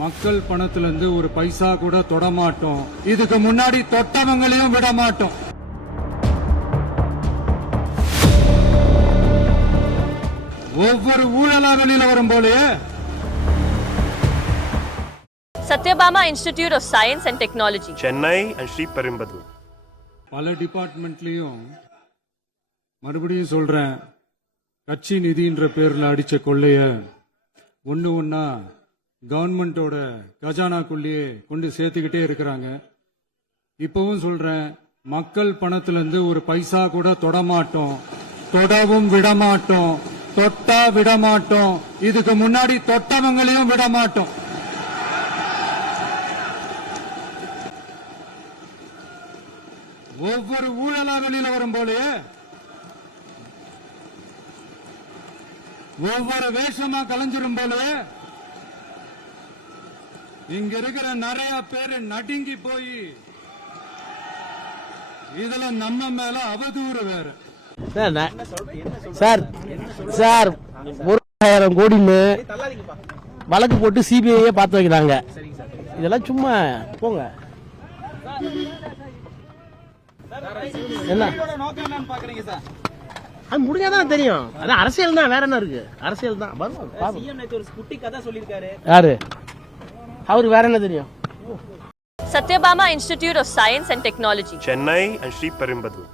மக்கள் பணத்துல இருந்து ஒரு பைசா கூட தொட மாட்டோம். இதுக்கு முன்னாடி தொட்டவங்களையும் விட மாட்டோம். ஒவ்வொரு ஊழலா வெளியில வரும் போலயே Satyabama Institute of Science and Technology, Chennai and Sri Perumbudur. பல டிபார்ட்மெண்ட்லயும் மறுபடியும் சொல்றேன், கட்சி நிதின்ற பேர்ல அடிச்ச கொள்ளைய ஒண்ணு ஒன்னா கவர்மெண்டோட கஜானாக்குள்ளேயே கொண்டு சேர்த்துக்கிட்டே இருக்கிறாங்க. இப்பவும் சொல்றேன், மக்கள் பணத்துல இருந்து ஒரு பைசா கூட தொட மாட்டோம், தொடவும் விட மாட்டோம், தொட்டா விட மாட்டோம். இதுக்கு முன்னாடி தொட்டவங்களையும் விட மாட்டோம். ஒவ்வொரு ஊழலா வெளியில வரும் போலயே ஒவ்வொரு வேஷமா கலைஞ்சிரும் போலயே இங்க இருக்கிற நிறைய பேரு நடுங்கி போய் இதுல நம்ம மேல அவதூறு வேற. சார் சார் 1000 கோடின்னு வழக்கு போட்டு சிபிஐயே பார்த்து வைக்கிறாங்க. இதெல்லாம் சும்மா போங்க. என்ன அது முடிஞ்சாதான் தெரியும். அது அரசியல் தான், வேற என்ன இருக்கு? அரசியல் தான். யாரு அவரு? வேற என்ன தெரியும்? Satyabama Institute of Science and Technology, Chennai and Sri Perumbudur.